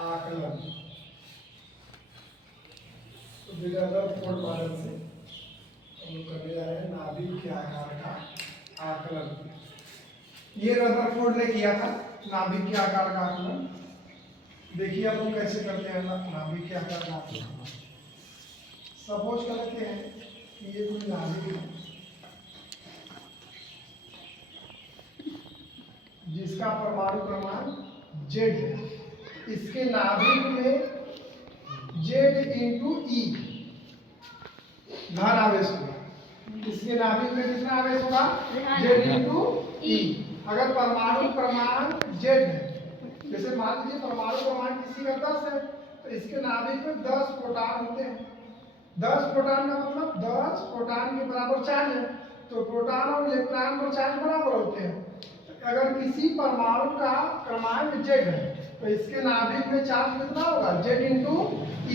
आकलन। तो Rutherford model से हम लोग करने जा रहे हैं नाभिक के आकार का आकलन। ये रदरफोर्ड ने किया था नाभिक के आकार का आकलन। देखिए अब हम कैसे करते हैं नाभिक के आकार का आकलन। सपोज करते हैं कि ये कोई नाभिक है जिसका परमाणु क्रमांक Z है। इसके नाभिक में Z इंटू E धन आवेश होगा। इसके नाभिक में कितना आवेश होगा? Z into E। अगर परमाणु क्रमांक Z है, जैसे मान लीजिए परमाणु क्रमांक किसी का 10 है, तो इसके नाभिक में 10 प्रोटॉन होते हैं। 10 प्रोटॉन का मतलब 10 प्रोटॉन के बराबर चार्ज है, तो प्रोटॉन और इलेक्ट्रॉन पर चार्ज बराबर होते हैं। अगर किसी परमाणु का क्रमांक Z है तो इसके नाभिक में चार्ज कितना होगा? Z into E।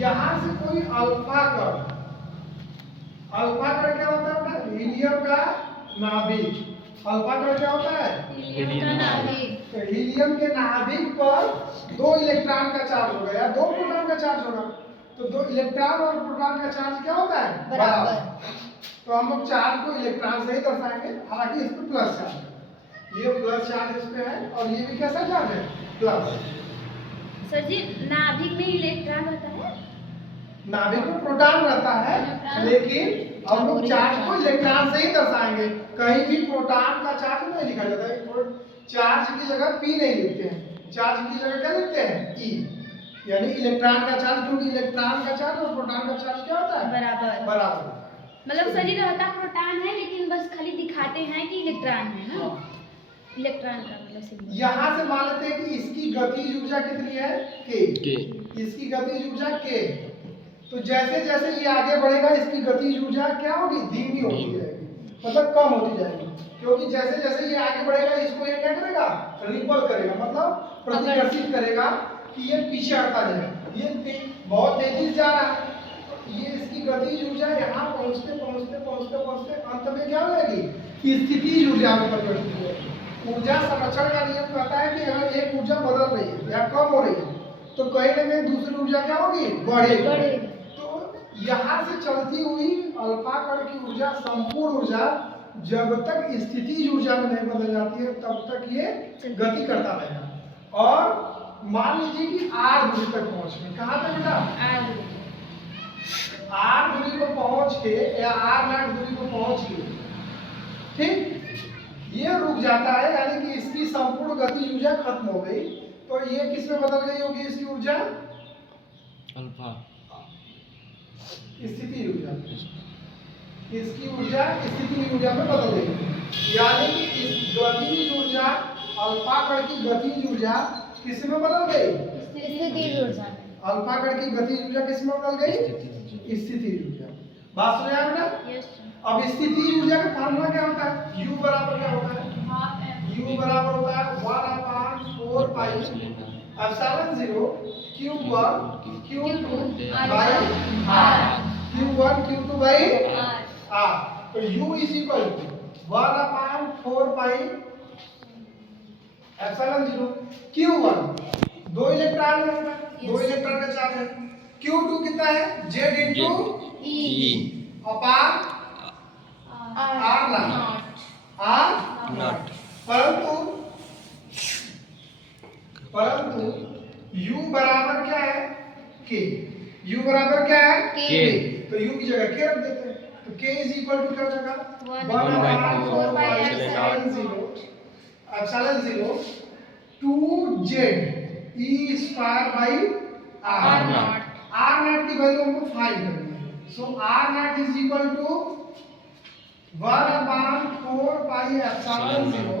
यहाँ से कोई अल्फा कण क्या होता है? हीलियम का नाभिक। अल्फा कण क्या होता है? हीलियम का नाभिक। तो हीलियम के नाभिक पर 2 इलेक्ट्रॉन का चार्ज होगा या 2 प्रोटॉन का चार्ज होगा। तो 2 इलेक्ट्रॉन और प्रोटॉन का चार्ज क्या होता है? बराबर। तो हम लोग चार्ज को इलेक्ट्रॉन से ही दर्शाएंगे। हालांकि इस पे प्लस चार्ज है, ये प्लस चार्ज इस पे है और ये भी कैसा चार्ज है? प्लस। सर जी नाभिक में इलेक्ट्रॉन रहता है? नाभिक में प्रोटॉन रहता है, लेकिन हम लोग चार्ज को इलेक्ट्रॉन से ही दर्शाएंगे। कहीं भी प्रोटॉन का चार्ज नहीं लिखा जाता है। चार्ज की जगह P नहीं लिखते हैं, चार्ज की जगह क्या लिखते हैं? E। यानी इलेक्ट्रॉन का चार्ज, क्योंकि इलेक्ट्रॉन का चार्ज और प्रोटॉन का चार्ज क्या होता है? बराबर। बराबर। मतलब सर जी रहता प्रोटॉन है, लेकिन बस खाली दिखाते हैं कि इलेक्ट्रॉन है ना। इलेक्ट्रॉन का मतलब सिंबल। यहाँ से मान लेते हैं कि इसकी गतिज ऊर्जा कितनी है? K। इसकी गतिज ऊर्जा K। तो जैसे जैसे ये आगे बढ़ेगा इसकी गतिज ऊर्जा क्या होगी? धीमी होती जाएगी, मतलब कम होती जाएगी। क्योंकि जैसे जैसे ये आगे बढ़ेगा इसको ये क्या करेगा? रिपल करेगा, मतलब प्रतिकर्षित करेगा कि ये पीछे हटता जाएगा। ये बहुत तेजी से जा रहा है, तो ये इसकी गतिज ऊर्जा यहाँ पहुँचते पहुँचते पहुँचते पहुँचते अंत में क्या हो जाएगी? कि स्थितिज ऊर्जा में परिवर्तित हो जाएगी। ऊर्जा संरक्षण का नियम कहता है कि अगर एक ऊर्जा बदल रही है या कम हो रही है तो कहीं ना कहीं दूसरी ऊर्जा क्या होगी? बढ़ेगी। तो यहाँ से चलती हुई अल्फा कण की ऊर्जा, संपूर्ण ऊर्जा जब तक स्थितिज ऊर्जा में नहीं बदल जाती है तब तक ये गति करता रहेगा। और मान लीजिए कि R दूरी तक पहुंच गए। कहाँ तक बेटा? R दूरी को पहुंच के या R0 दूरी को पहुंच के, ठीक, ये रुक जाता है, यानी कि इसकी संपूर्ण गति ऊर्जा खत्म हो गई। तो ये किस में बदल गई होगी? इसकी ऊर्जा अल्फा स्थिति ऊर्जा, इसकी ऊर्जा स्थिति ऊर्जा में बदल गई। यानी कि इस गतिज ऊर्जा अल्फा कण की गतिज ऊर्जा किस में बदल गई? स्थितिज ऊर्जा। अल्फा कण की गतिज ऊर्जा किस में बदल गई? स्थितिज ऊर्जा। बात सुन रहे हैं बेटा? यस। अब स्थितिज ऊर्जा का फार्मूला क्या होता है? U बराबर क्या होता है? U बराबर होता है 1/4 pi epsilon 0 Q1 Q2 by R। Q1 Q2 by R। तो U is equal to 1/4 pi epsilon 0 Q1 2 electron है, 2 इलेक्ट्रॉन का चार्ज है। Q2 कितना है? Z इंटू E अपान R0। परंतु U बराबर क्या है? K। U बराबर क्या है? K। तो U की जगह K रख देते हैं। तो K इज इक्वल टू क्या हो जाएगा? 1/4 pi epsilon 0 2Z E square by R0। R0 की वैल्यू हमको फाइंड करनी है। So R0 is equal to 1/4 pi epsilon 0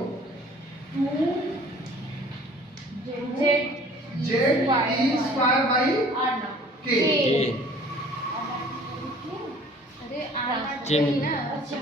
2Z E square by K। अरे R0 ना। अच्छा